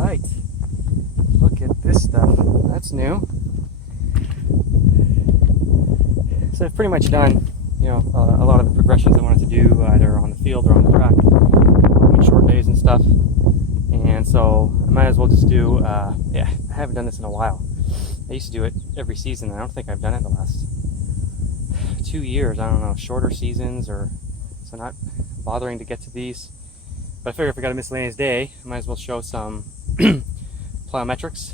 Right, look at this stuff. That's new. So I've pretty much done, you know, a lot of the progressions I wanted to do either on the field or on the track, in short days and stuff. And so I might as well just do, yeah, I haven't done this in a while. I used to do it every season, and I don't think I've done it the last 2 years. I don't know, shorter seasons, or so not bothering to get to these. But I figure if I got a miscellaneous day, I might as well show some plyometrics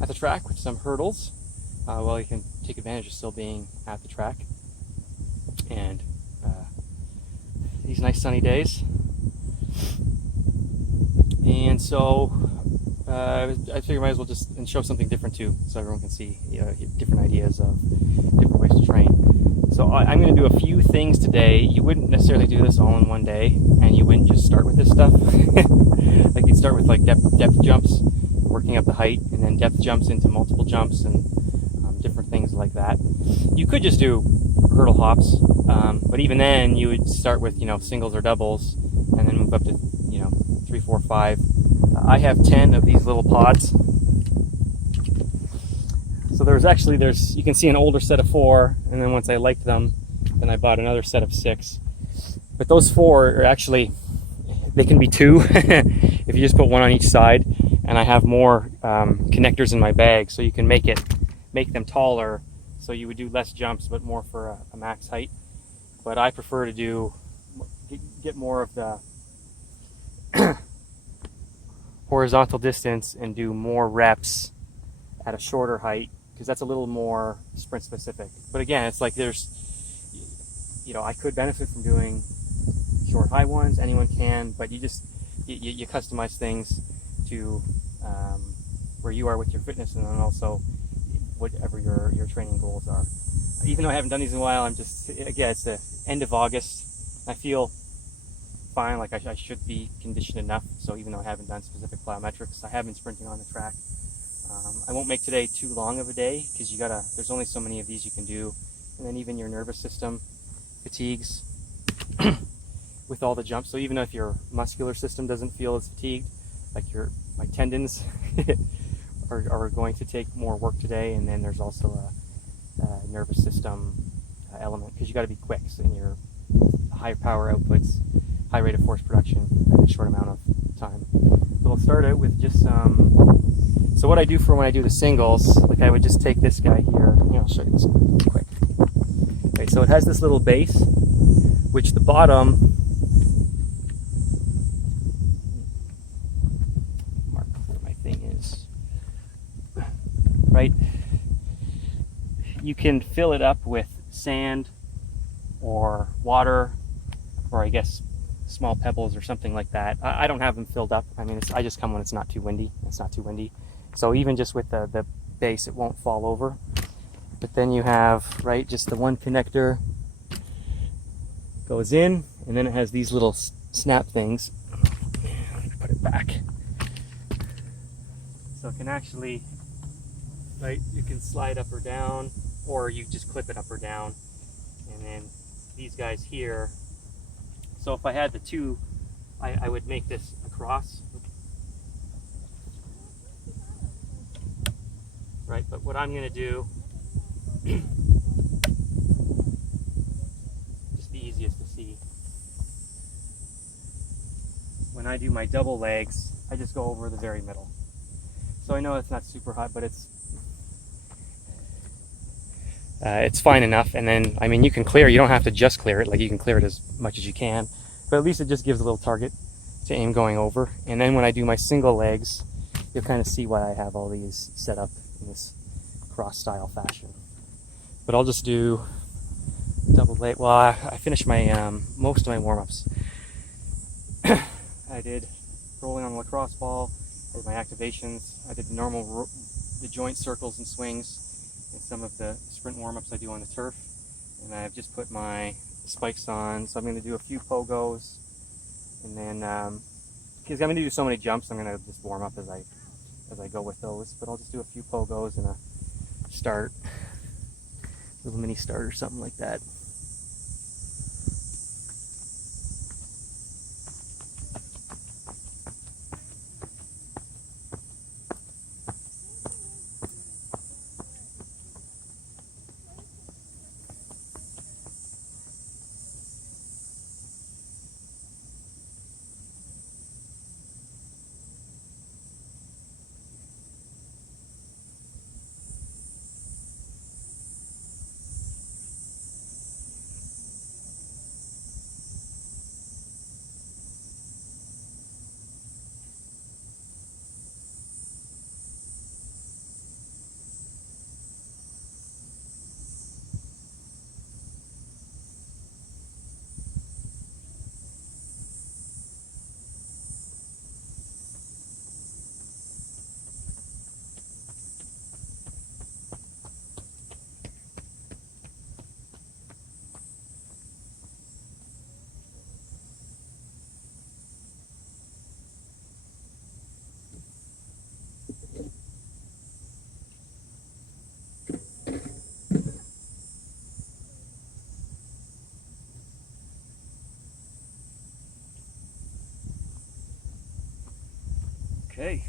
at the track with some hurdles. Well, you can take advantage of still being at the track. And these nice sunny days. And so I figure I might as well just show something different too, so everyone can see different ideas of different ways to train. So I'm going to do a few things today. You wouldn't necessarily do this all in one day, and you wouldn't just start with this stuff. Like you'd start with like depth jumps, working up the height, and then depth jumps into multiple jumps and different things like that. You could just do hurdle hops, but even then you would start with, you know, singles or doubles, and then move up to, you know, 3, 4, 5. I have 10 of these little pods. So there's you can see an older set of 4, and then once I liked them, then I bought another set of 6. But those 4 are actually, they can be 2 if you just put one on each side. And I have more connectors in my bag, so you can make them taller, so you would do less jumps but more for a max height. But I prefer to get more of the horizontal distance and do more reps at a shorter height, because that's a little more sprint specific. But again, it's like there's, you know, I could benefit from doing short high ones, anyone can, but you customize things to where you are with your fitness, and then also whatever your training goals are. Even though I haven't done these in a while, I'm just, again, it's the end of August. I feel fine, like I should be conditioned enough. So even though I haven't done specific plyometrics, I have been sprinting on the track. I won't make today too long of a day, because there's only so many of these you can do, and then even your nervous system fatigues with all the jumps. So even if your muscular system doesn't feel as fatigued, like my tendons are going to take more work today, and then there's also a nervous system element, because you got to be quick in your high power outputs, high rate of force production in a short amount of time. So we'll start out with just so what I do for when I do the singles, like I would just take this guy here. I'll show you this quick. Okay, so it has this little base, which the bottom, mark where my thing is, right? You can fill it up with sand or water, or I guess small pebbles or something like that. I don't have them filled up. I mean, I just come when it's not too windy. It's not too windy. So even just with the base, it won't fall over. But then you have, right, just the one connector goes in, and then it has these little snap things. Let me put it back. So it can actually, right, you can slide up or down, or you just clip it up or down. And then these guys here. So if I had the two, I would make this across. Right, but what I'm going to do, just the easiest to see, when I do my double legs, I just go over the very middle. So I know it's not super hot, but it's fine enough. And then, I mean, you can clear, you don't have to just clear it, like you can clear it as much as you can, but at least it just gives a little target to aim going over. And then when I do my single legs, you'll kind of see why I have all these set up in this cross style fashion. But I'll just do double leg. Well, I finished my most of my warm-ups. I did rolling on the lacrosse ball, I did my activations, I did the normal the joint circles and swings, and some of the sprint warm-ups I do on the turf. And I've just put my spikes on, so I'm going to do a few pogos, and then because I'm going to do so many jumps, I'm going to just warm up as I go with those. But I'll just do a few pogos and a start, little mini start or something like that. Okay.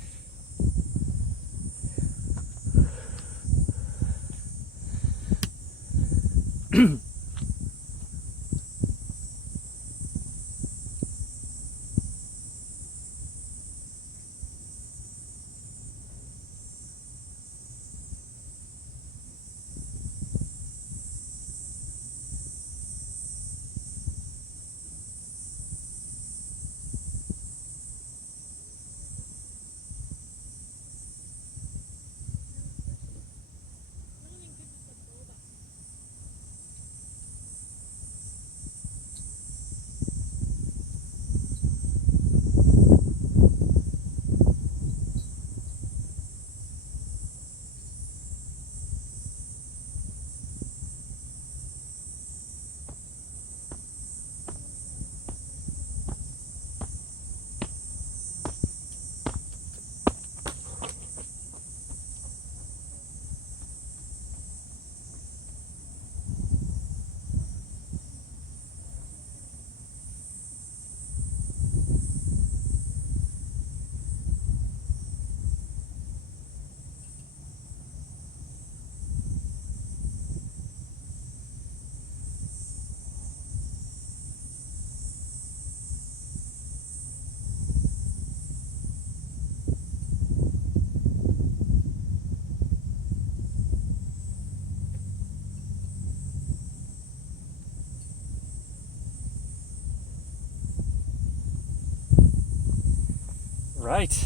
Right.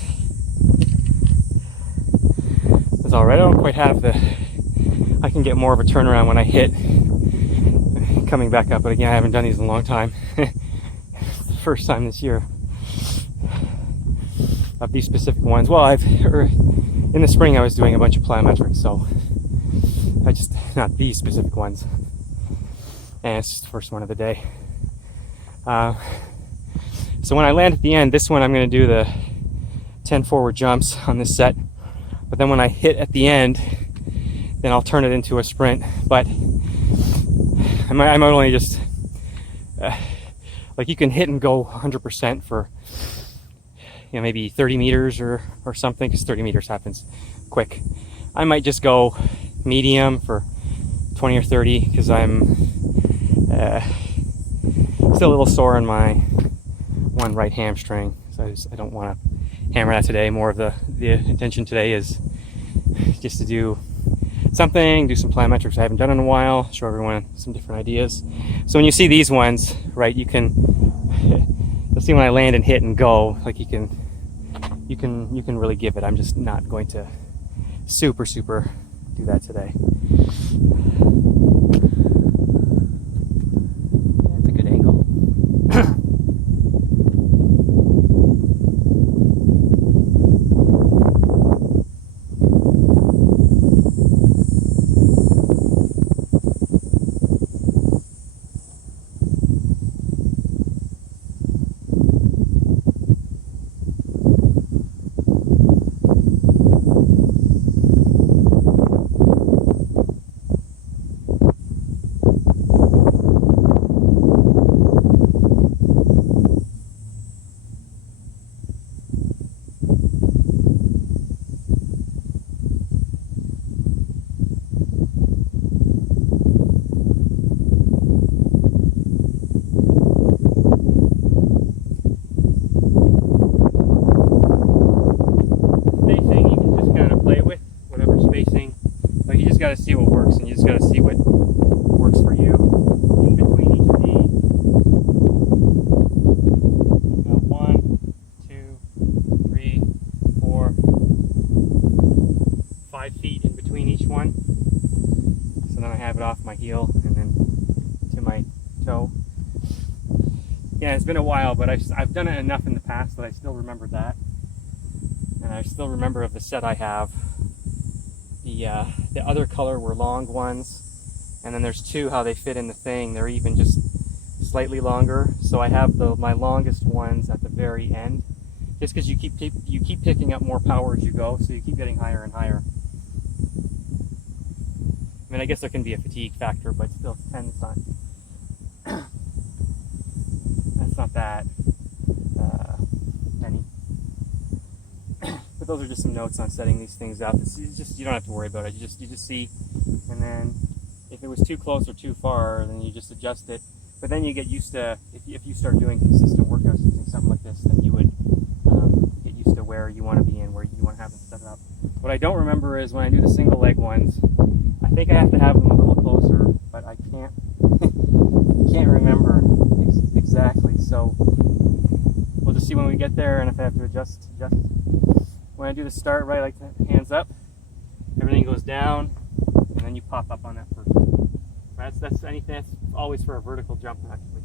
That's all right. I don't quite have the... I can get more of a turnaround when I hit coming back up, but again, I haven't done these in a long time. It's the first time this year of these specific ones. Well, in the spring I was doing a bunch of plyometrics, so I just, not these specific ones. And it's just the first one of the day. So when I land at the end, this one I'm going to do the 10 forward jumps on this set, but then when I hit at the end, then I'll turn it into a sprint. But I might only just like, you can hit and go 100% for, you know, maybe 30 meters or something, because 30 meters happens quick. I might just go medium for 20 or 30 because I'm still a little sore in my one right hamstring, so I don't want to hammer that today. More of the intention today is just to do something, do some plyometrics I haven't done in a while, show everyone some different ideas. So when you see these ones, right, you'll see when I land and hit and go, like you can really give it. I'm just not going to super do that today. That's a good angle. Got to see what works, and you just got to see what works for you. In between each of these, about 1, 2, 3, 4, 5 feet in between each one. So then I have it off my heel and then to my toe. Yeah, it's been a while, but I've done it enough in the past that I still remember that, and I still remember of the set I have. The other color were long ones, and then there's two, how they fit in the thing, they're even just slightly longer. So I have my longest ones at the very end, just because you keep picking up more power as you go, so you keep getting higher and higher. I mean, I guess there can be a fatigue factor, but still 10 is not that's not that many. But those are just some notes on setting these things up. It's just, you don't have to worry about it. You just see, and then if it was too close or too far, then you just adjust it. But then you get used to, if you start doing consistent workouts using something like this, then you would get used to where you want to be and where you want to have them set up. What I don't remember is when I do the single leg ones, I think I have to have them a little closer, but I can't can't remember exactly. So we'll just see when we get there, and if I have to adjust. When I do the start, right, like hands up, everything goes down, and then you pop up on that first. Right, that's anything. That's always for a vertical jump, actually.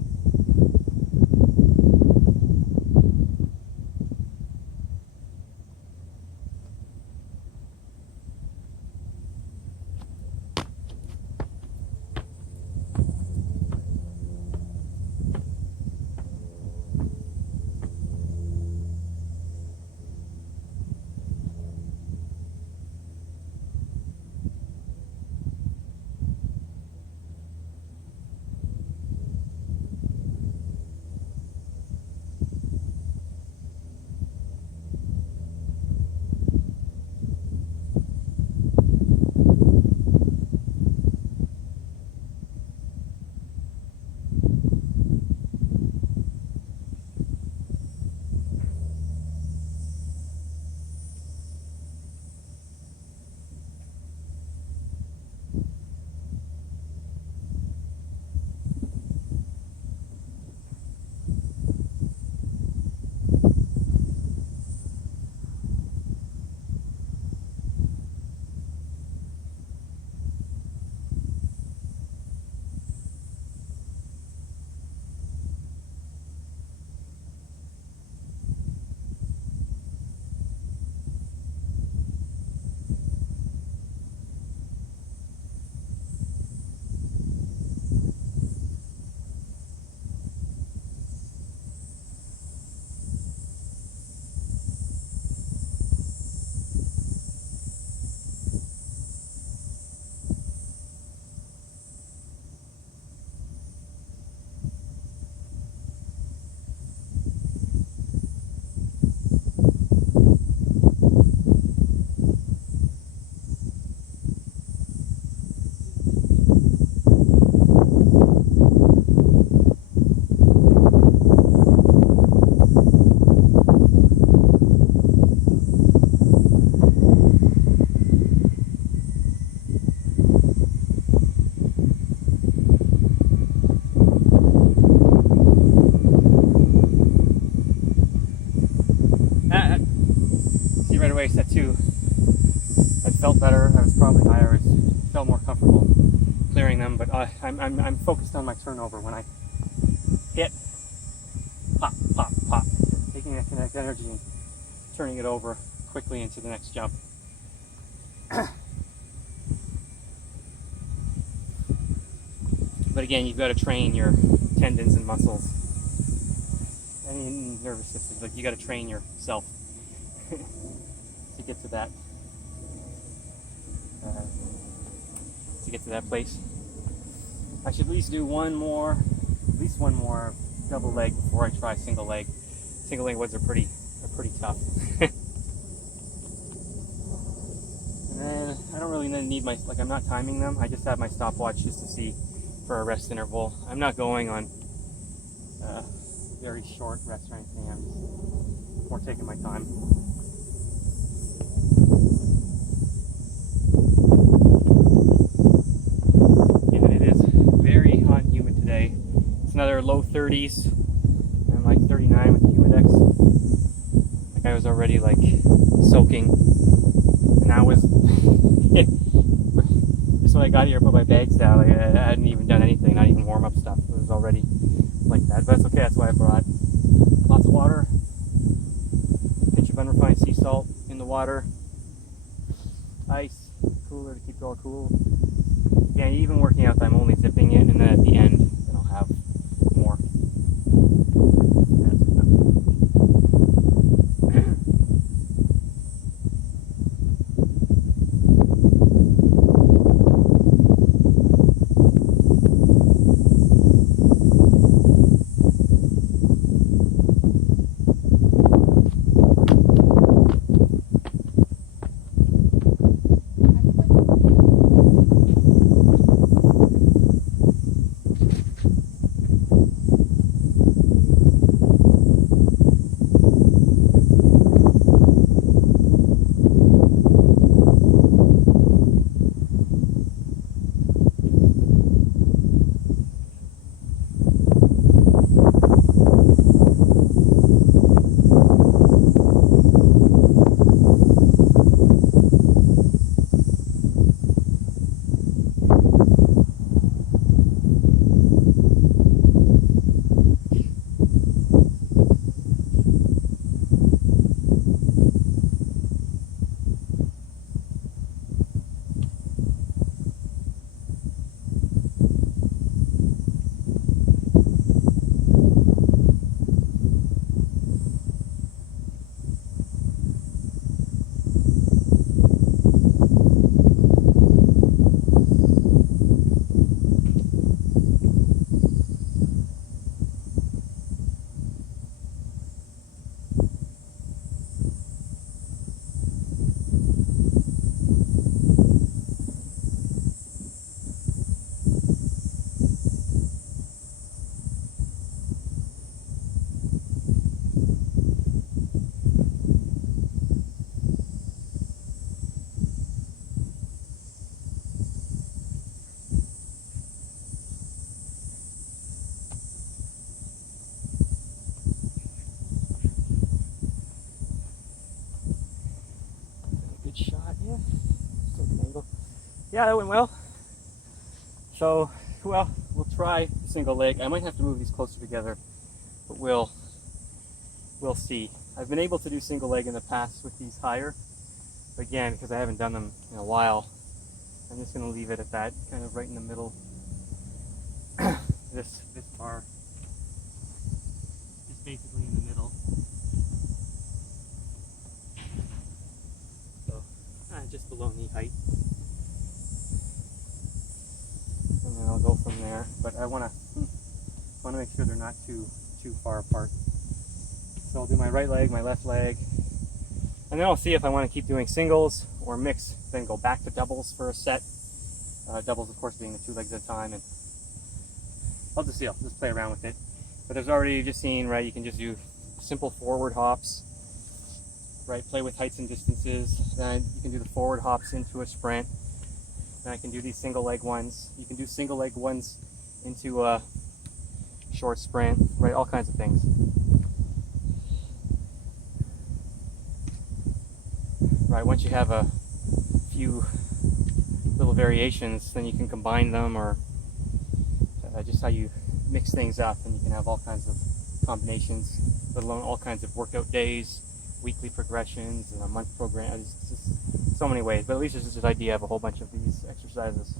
Right away, set 2. That felt better. I was probably higher. I felt more comfortable clearing them, but I'm focused on my turnover when I hit, pop, pop, pop, taking that kinetic energy and turning it over quickly into the next jump. But again, you've got to train your tendons and muscles, and nervous system. Like, you got to train yourself to get to that place. I should at least do one more double leg before I try single leg. Single leg ones are pretty tough. And then I don't really need I'm not timing them. I just have my stopwatch just to see for a rest interval. I'm not going on very short rest or anything. I'm just more taking my time. Another low 30s and like 39 with the humidex. Like, I was already like soaking, and I was just when I got here, I put my bags down. Like, I hadn't even done anything, not even warm up stuff. It was already like that, but that's okay. That's why I brought lots of water, a pinch of unrefined sea salt in the water, ice, cooler to keep it all cool. Yeah, even working out, I'm only zipping it, and then at the end, then I'll have more. That's enough. good shot. Yeah, still good angle. Yeah, that went well. So, well, we'll try single leg. I might have to move these closer together, but we'll see. I've been able to do single leg in the past with these higher, but again, because I haven't done them in a while, I'm just going to leave it at that, kind of right in the middle. This bar is basically in the middle. So, just below knee height. And then I'll go from there. But I want to make sure they're not too far apart. So I'll do my right leg, my left leg, and then I'll see if I want to keep doing singles or mix, then go back to doubles for a set. Doubles, of course, being the 2 legs at a time, and I'll just see. I'll just play around with it. But there's already just seen, right? You can just do simple forward hops, right? Play with heights and distances. Then you can do the forward hops into a sprint. Then I can do these single leg ones. You can do single leg ones into a short sprint, right? All kinds of things. Right, once you have a few little variations, then you can combine them, or just how you mix things up, and you can have all kinds of combinations, let alone all kinds of workout days, weekly progressions, and a month program. It's just so many ways, but at least there's just an idea of a whole bunch of these exercises.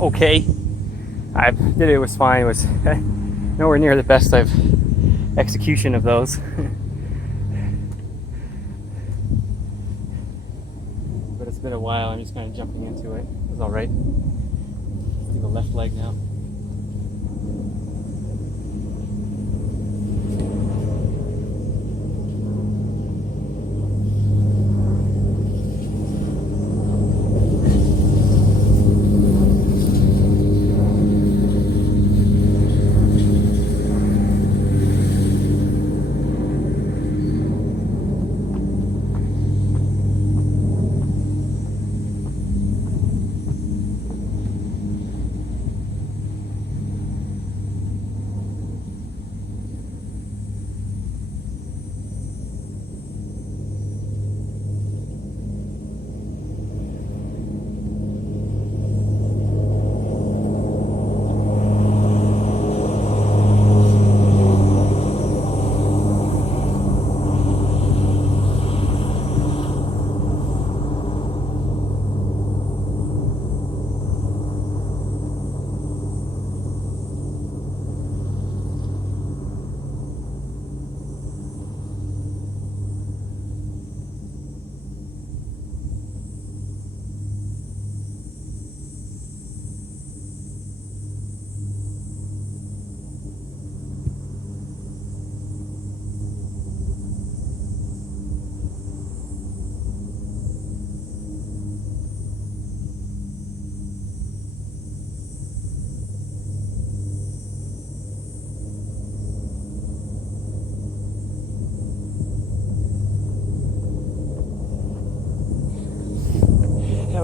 Okay, I did it. It was fine. It was nowhere near the best execution of those. But it's been a while. I'm just kind of jumping into it. It was all right. Do the left leg now.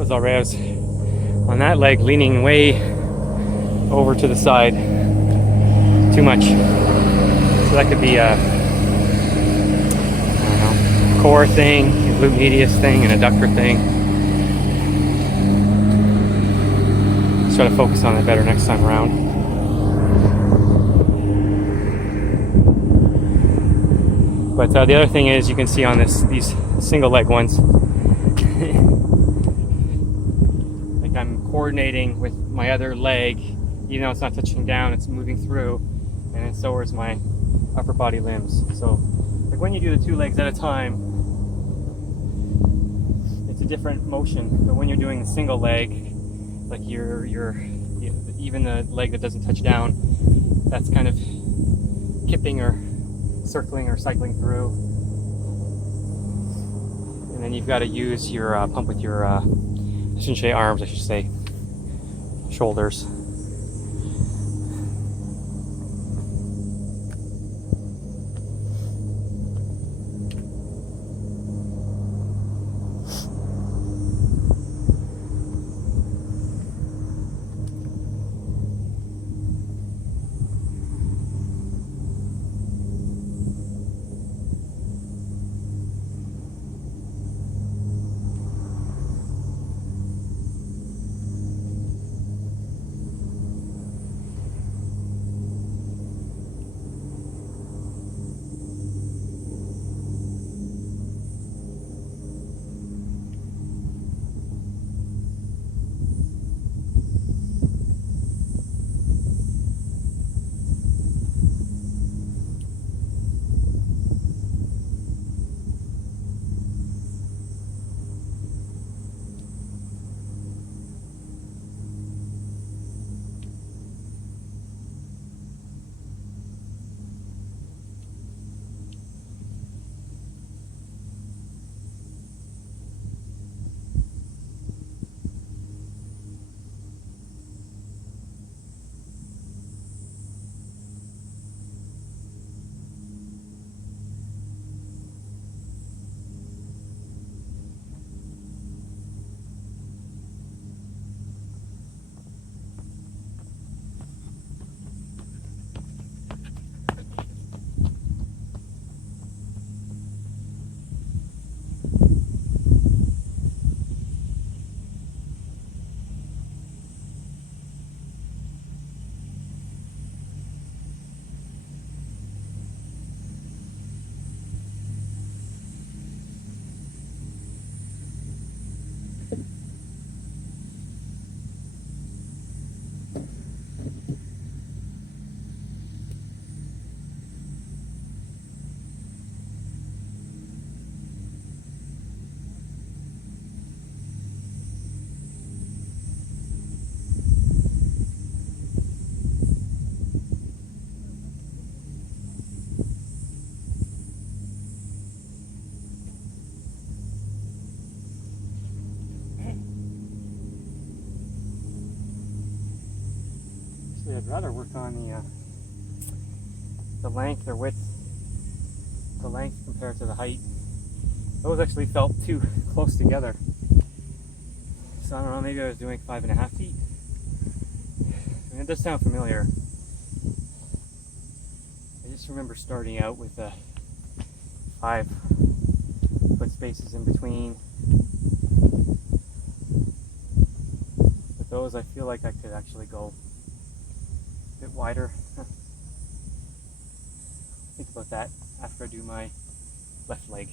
was alright. I was on that leg leaning way over to the side. Too much. So that could be a, I don't know, core thing, a glute medius thing, and adductor thing. Let's try to focus on it better next time around. But the other thing is, you can see on these single leg ones, like I'm coordinating with my other leg, even though it's not touching down, it's moving through, and then so is my upper body limbs. So like when you do the two legs at a time, it's a different motion. But when you're doing the single leg, like you're even the leg that doesn't touch down, that's kind of kipping or circling or cycling through. And then you've got to use your pump with your, I shouldn't say arms, I should say shoulders. I'd rather work on the length or width, the length compared to the height. Those actually felt too close together. So I don't know, maybe I was doing 5.5 feet. I mean, it does sound familiar. I just remember starting out with 5 foot spaces in between. With those, I feel like I could actually go a bit wider. Think about that after I do my left leg.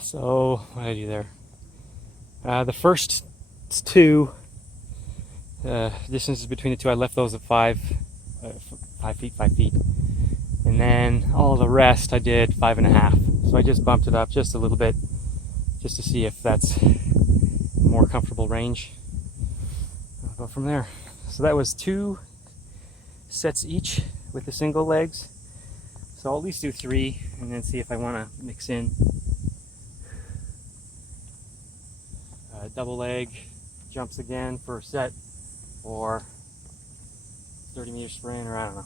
So what did I do there? The first two distances between the two, I left those at 5 feet, 5 feet. And then all the rest I did 5.5. So I just bumped it up just a little bit just to see if that's a more comfortable range. I'll go from there. So that was 2 sets each with the single legs. So I'll at least do 3 and then see if I want to mix in double leg jumps again for a set, or 30-meter sprint, or I don't know.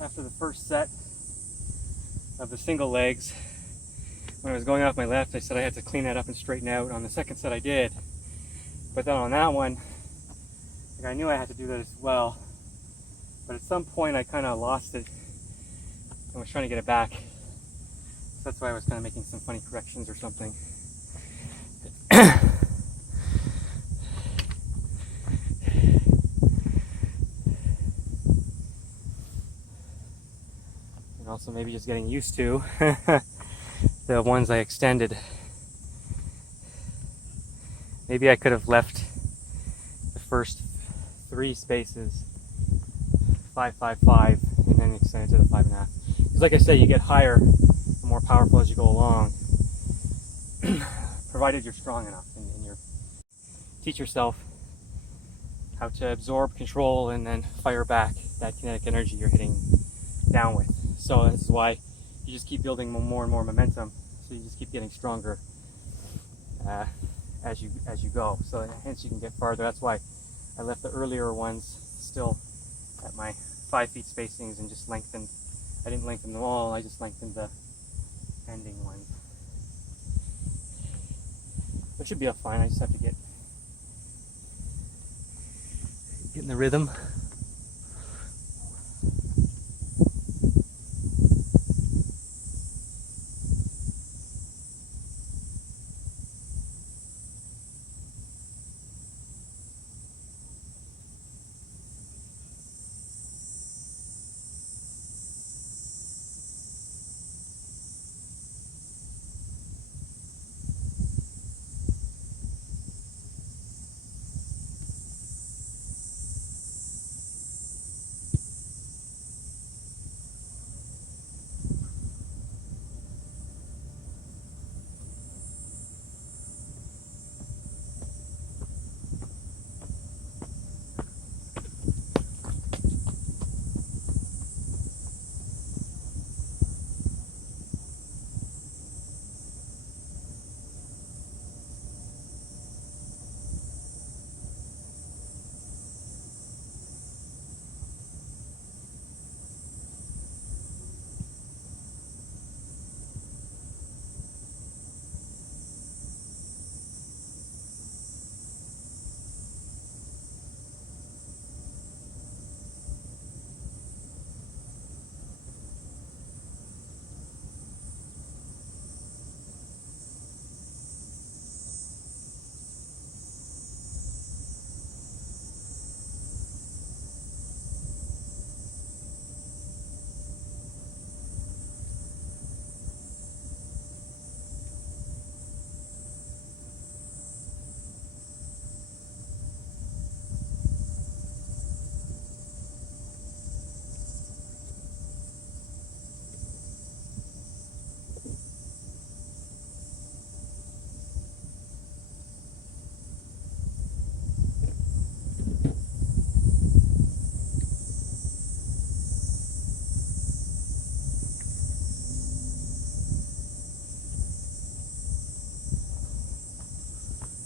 After the first set of the single legs, when I was going off my left, I said I had to clean that up and straighten out. On the second set I did, but then on that one, like, I knew I had to do that as well, but at some point I kind of lost it and was trying to get it back. So that's why I was kind of making some funny corrections or something. And also maybe just getting used to the ones I extended. Maybe I could have left the first 3 spaces 5, 5, 5, and then extended to the 5.5. Because like I say, you get higher and more powerful as you go along, provided you're strong enough and you teach yourself how to absorb, control, and then fire back that kinetic energy you're hitting down with. So this is why you just keep building more and more momentum. So you just keep getting stronger as you go. So hence you can get farther. That's why I left the earlier ones still at my 5 feet spacings and just lengthened. I didn't lengthen them all. I just lengthened the ending ones. It should be fine. I just have to get in the rhythm.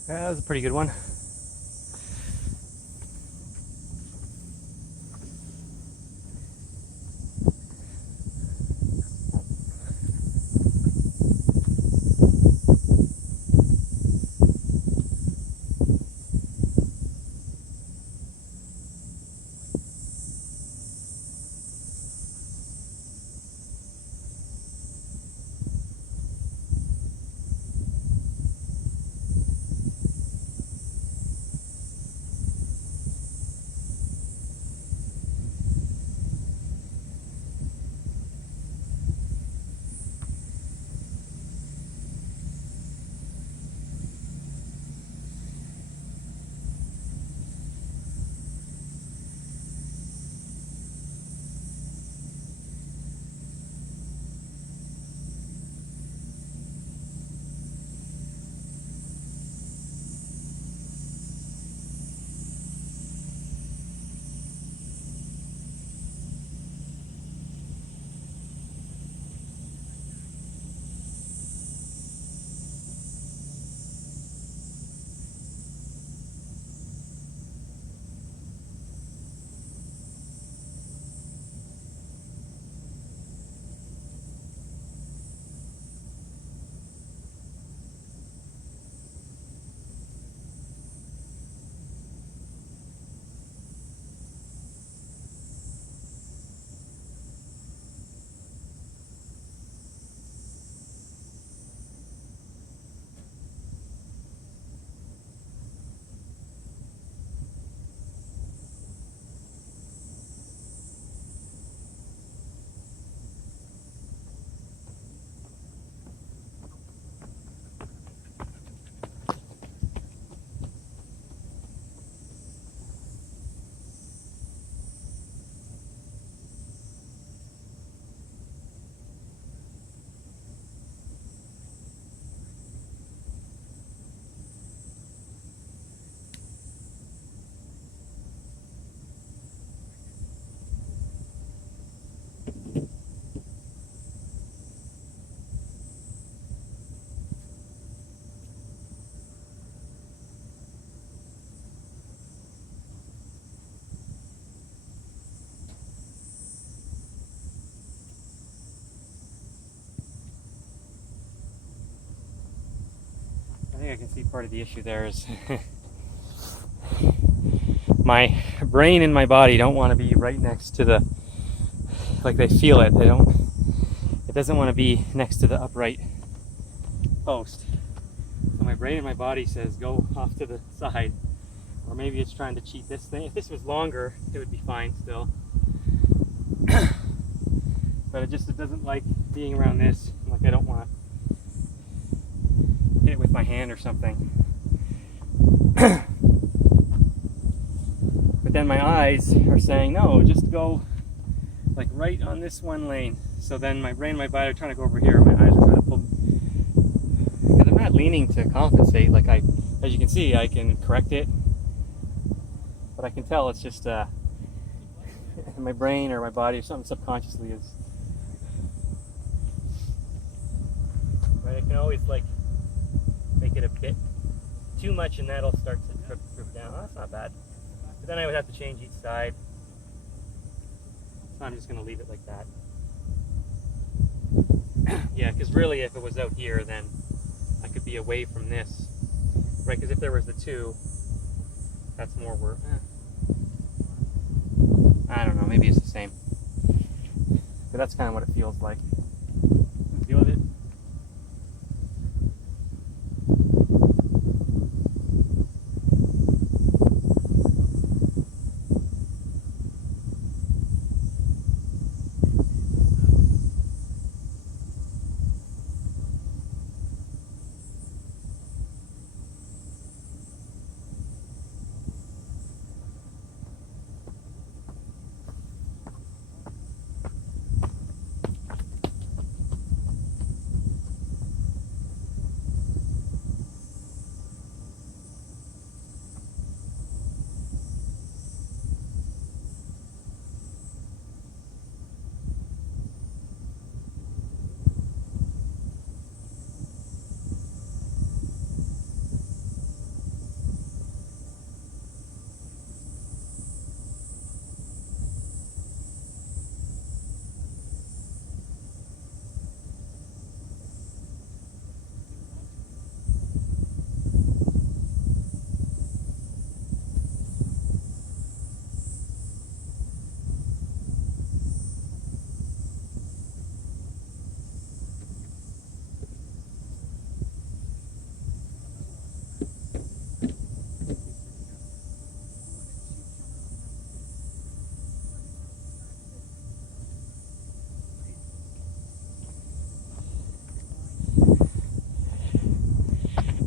That was a pretty good one. I think I can see part of the issue there is my brain and my body don't want to be right next to the, like they feel it. It doesn't want to be next to the upright post. So my brain and my body says go off to the side. Or maybe it's trying to cheat this thing. If this was longer, it would be fine still. But it doesn't like being around this. Like I don't want to hit it with my hand or something. But then my eyes are saying, no, just go like right on this one lane. So then my brain and my body are trying to go over here. My eyes are trying to pull. Because I'm not leaning to compensate. Like as you can see, I can correct it. But I can tell it's just my brain or my body or something subconsciously is. Right, I can always like make it a bit too much and that'll start to drip down. Oh, that's not bad. But then I would have to change each side. So I'm just going to leave it like that. Yeah, because really if it was out here, then I could be away from this. Right, because if there was the two, that's more work. I don't know, maybe it's the same. But that's kind of what it feels like. Let's deal with it.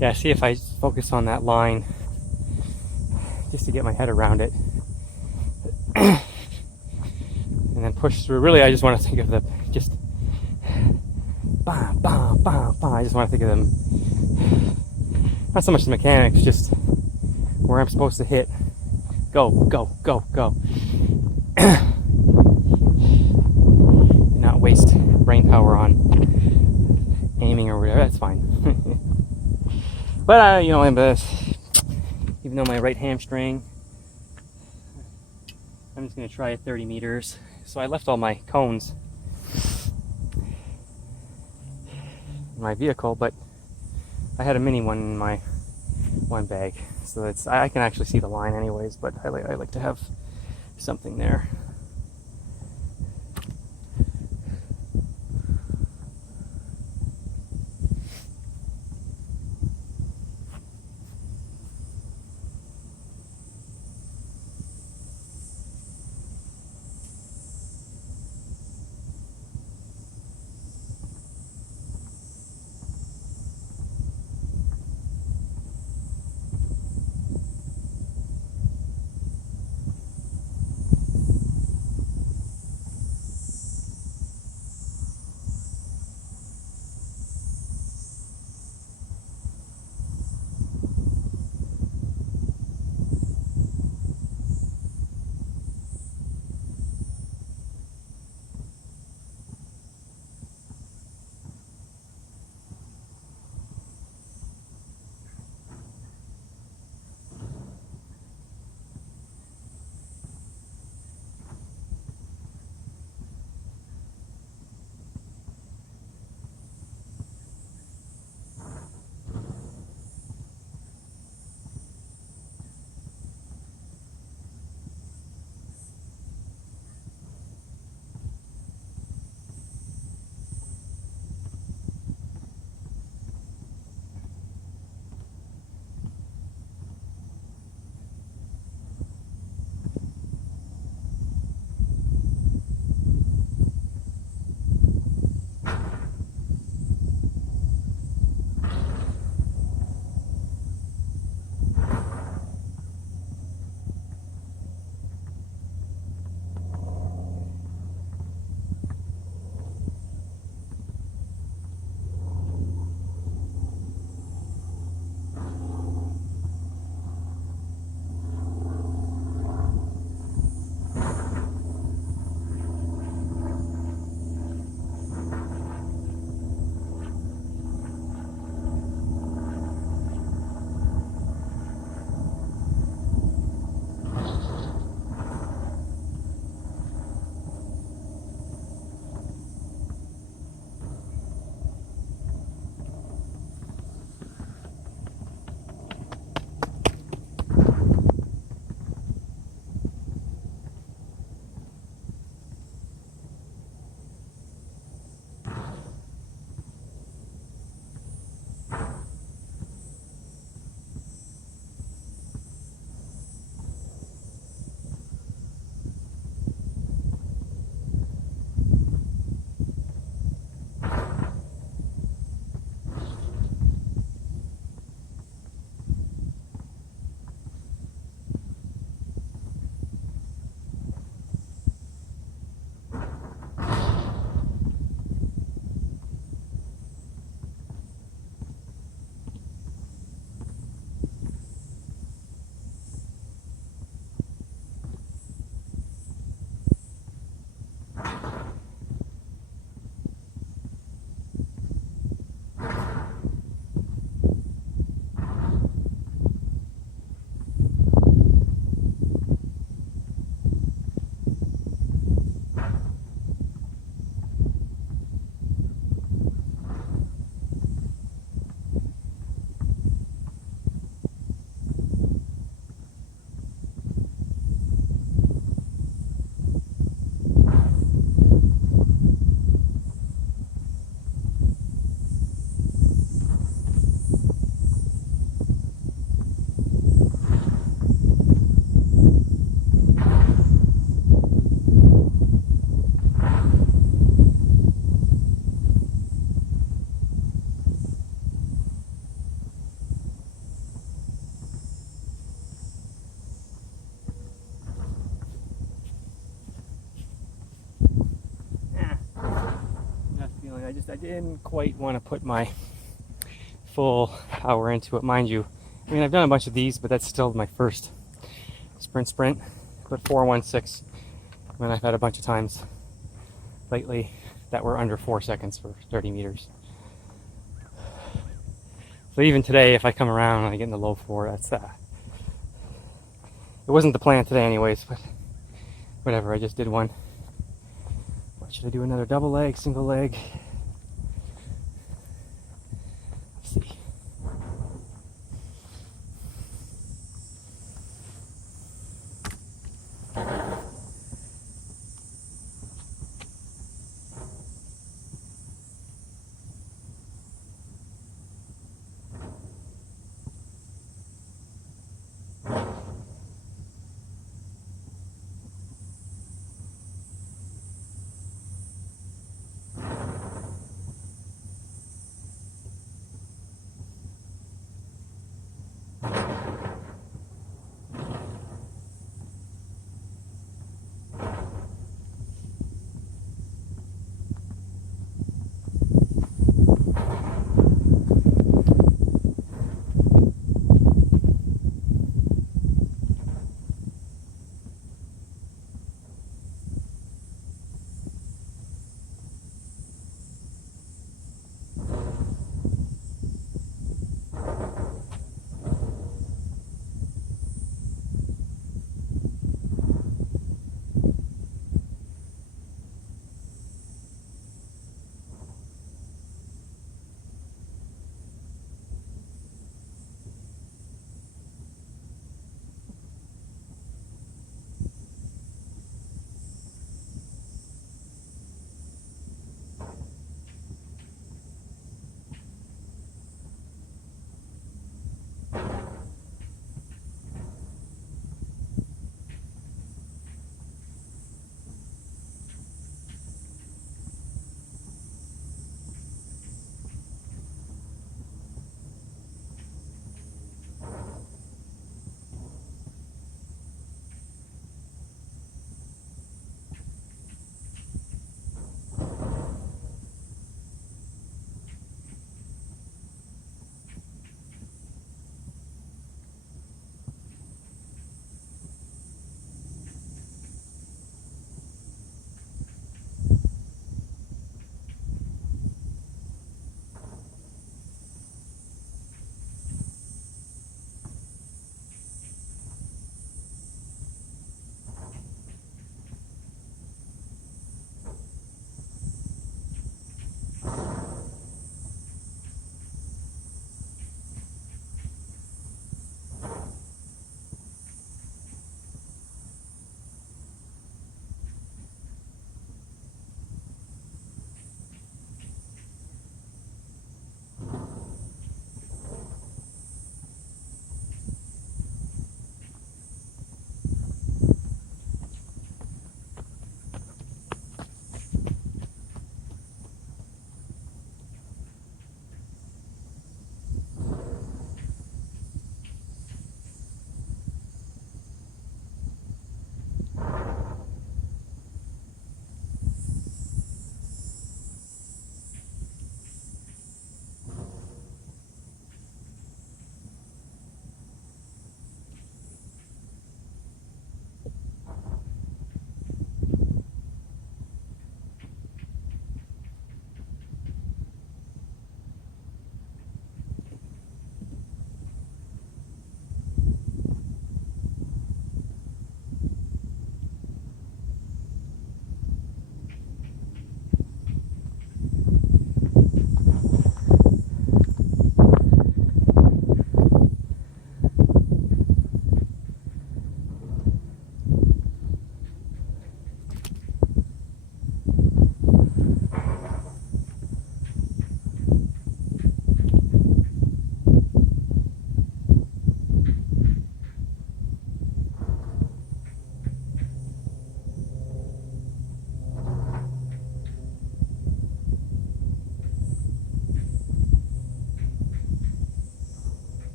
Yeah, see if I focus on that line just to get my head around it. And then push through. Really, I just want to think of the, just, bah, bah, bah, bah. I just want to think of them, not so much the mechanics, just where I'm supposed to hit. Go, go, go, go. Not waste brain power on aiming or whatever. That's fine. But you know, even though my right hamstring, I'm just going to try at 30 meters. So I left all my cones in my vehicle, but I had a mini one in my one bag, so it's, I can actually see the line anyways, but I like to have something there. I didn't quite want to put my full power into it, mind you. I mean, I've done a bunch of these, but that's still my first sprint. But 4:16 when I've had a bunch of times lately that were under 4 seconds for 30 meters. So even today, if I come around and I get in the low 4, that's it wasn't the plan today anyways, but whatever, I just did one. What, should I do another double leg, single leg? Let's see.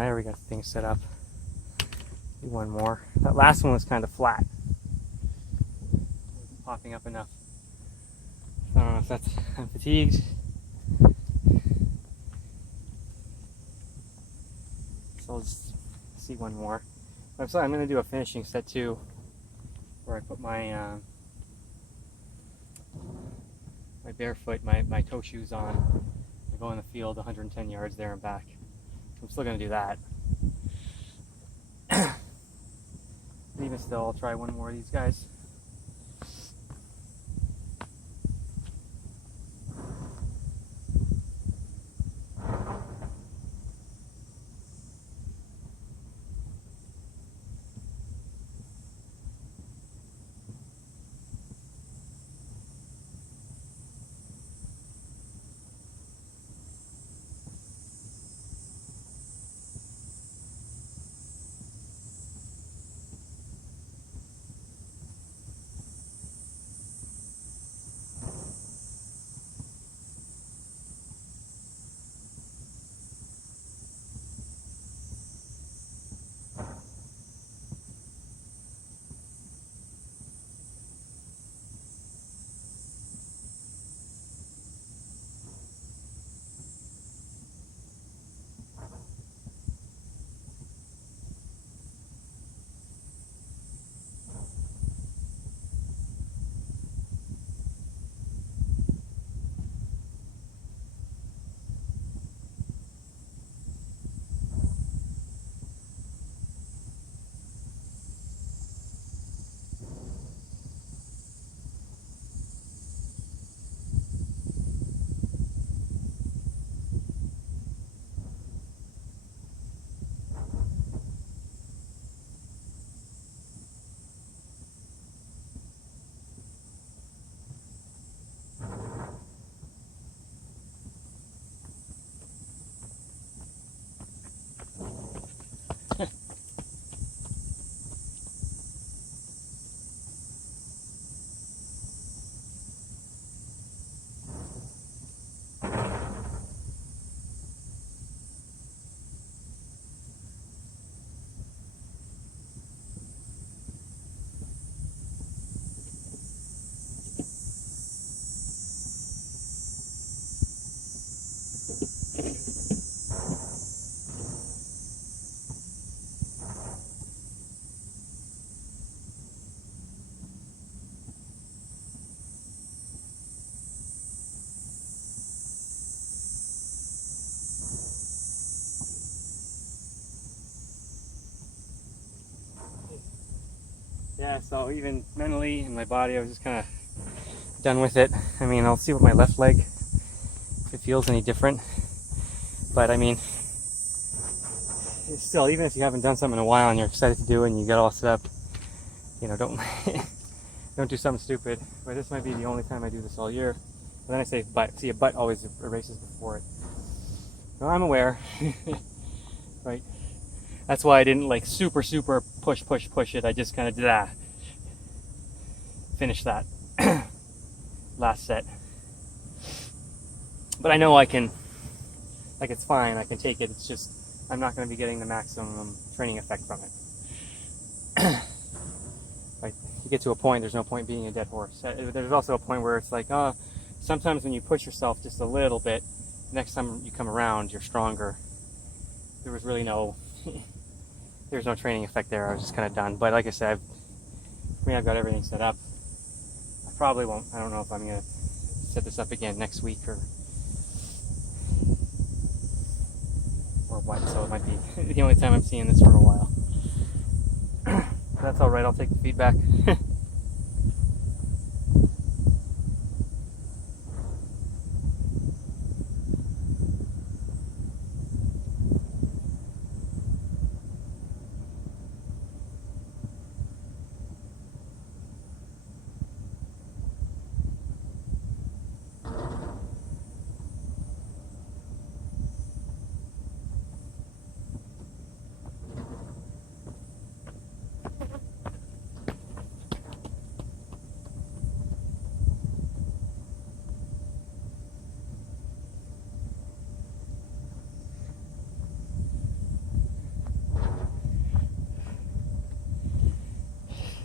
I already got things set up. Do one more. That last one was kind of flat. Wasn't popping up enough. I don't know if that's, I'm fatigued. So I'll just see one more. But I'm going to do a finishing set too, where I put my my barefoot, my toe shoes on. I go in the field 110 yards there and back. I'm still going to do that. Even still, I'll try one more of these guys. Yeah, so even mentally in my body, I was just kind of done with it. I mean, I'll see what my left leg, if it feels any different. But I mean, still, even if you haven't done something in a while and you're excited to do it and you get all set up, you know, don't don't do something stupid. But this might be the only time I do this all year. And then I say butt. See, a butt always erases before it. So I'm aware, right? That's why I didn't like super push it. I just kind of did that. Finish that last set. But I know I can, like, it's fine, I can take it. It's just I'm not going to be getting the maximum training effect from it. Right? You get to a point, there's no point being a dead horse. There's also a point where it's like, oh, sometimes when you push yourself just a little bit, next time you come around, you're stronger. There was really no, there's no training effect there. I was just kind of done. But like I said, I've got everything set up. I probably won't. I don't know if I'm going to set this up again next week or what. So it might be the only time I'm seeing this for a while. That's all right. I'll take the feedback.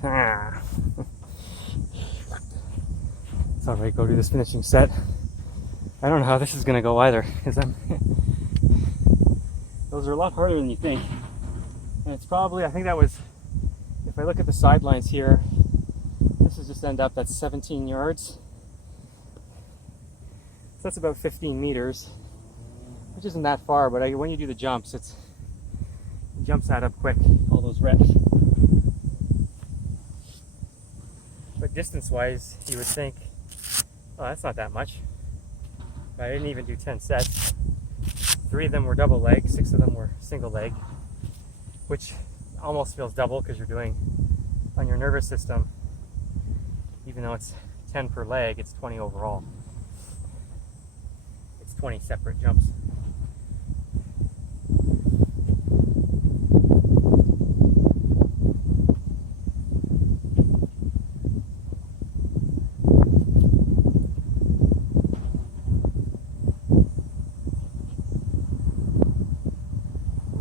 Ah. It's alright, go do this finishing set. I don't know how this is gonna go either, because those are a lot harder than you think. And it's probably, I think that was, if I look at the sidelines here, this is just end up at 17 yards. So that's about 15 meters, which isn't that far, but when you do the jumps, the jumps add up quick, all those reps. But distance-wise, you would think, oh, that's not that much. But I didn't even do 10 sets. 3 of them were double leg, 6 of them were single leg, which almost feels double because you're doing on your nervous system, even though it's 10 per leg, it's 20 overall. It's 20 separate jumps.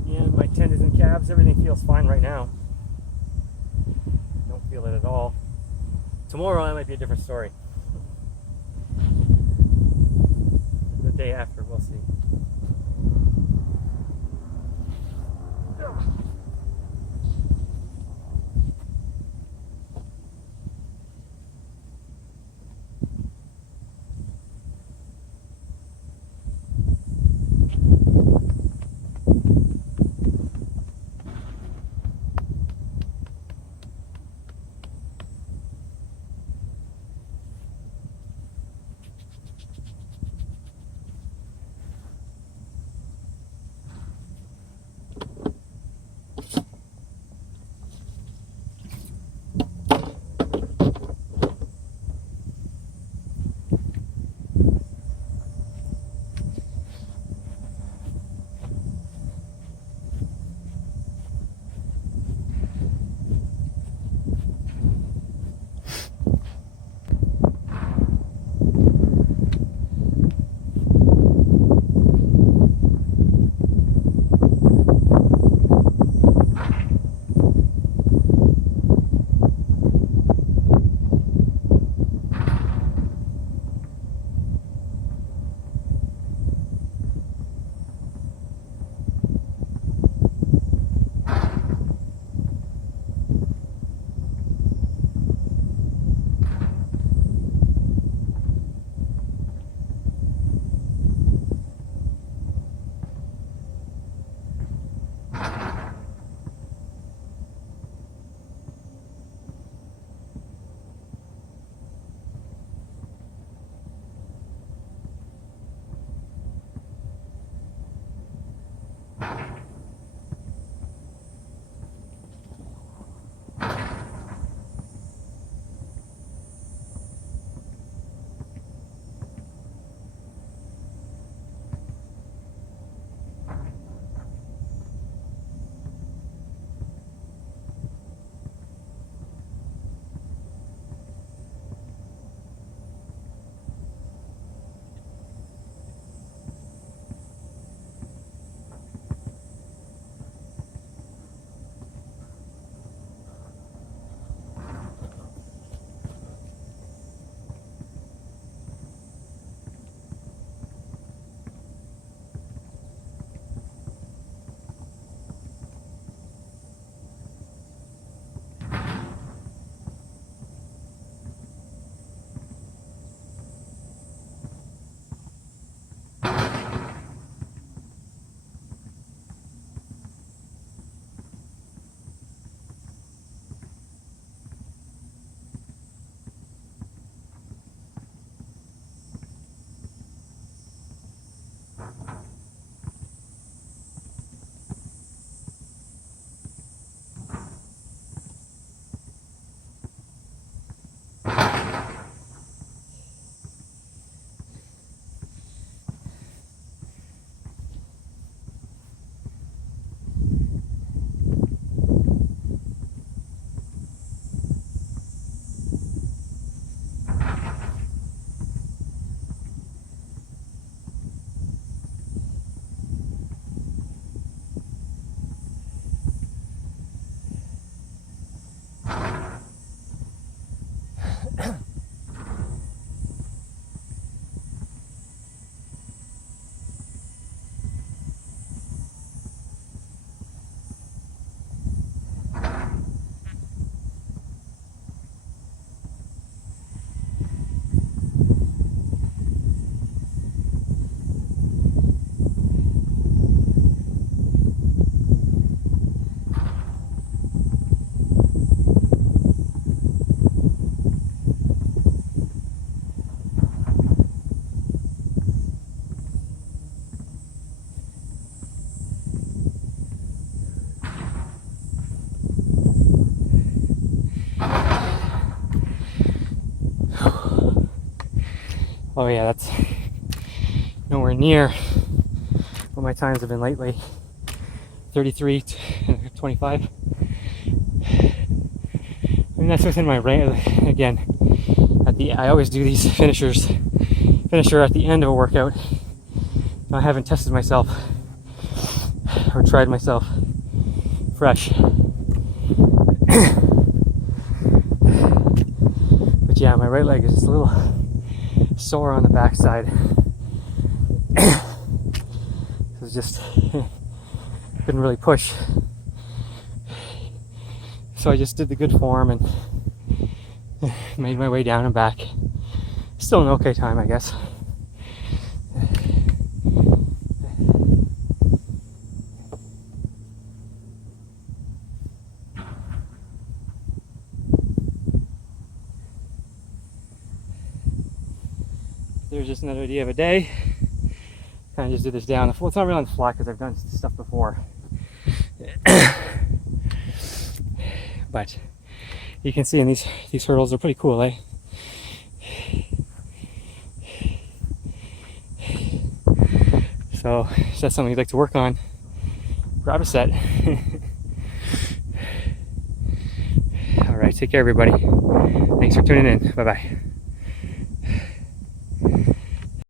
Again, my tendons and calves, everything feels fine right now. Don't feel it at all. Tomorrow that might be a different story. The day after, we'll see. Oh yeah, that's nowhere near what my times have been lately. 33, 25. I mean, that's within my range. Again, I always do these finisher at the end of a workout. I haven't tested myself or tried myself fresh. But yeah, my right leg is just a little sore on the backside. So it's just couldn't really push. So I just did the good form and made my way down and back. Still an okay time, I guess. There's just another idea of a day. Kind of just do this down the floor. It's not really on the flat because I've done stuff before. But you can see in these hurdles are pretty cool, eh? So if that's something you'd like to work on, grab a set. All right, take care, everybody. Thanks for tuning in. Bye-bye.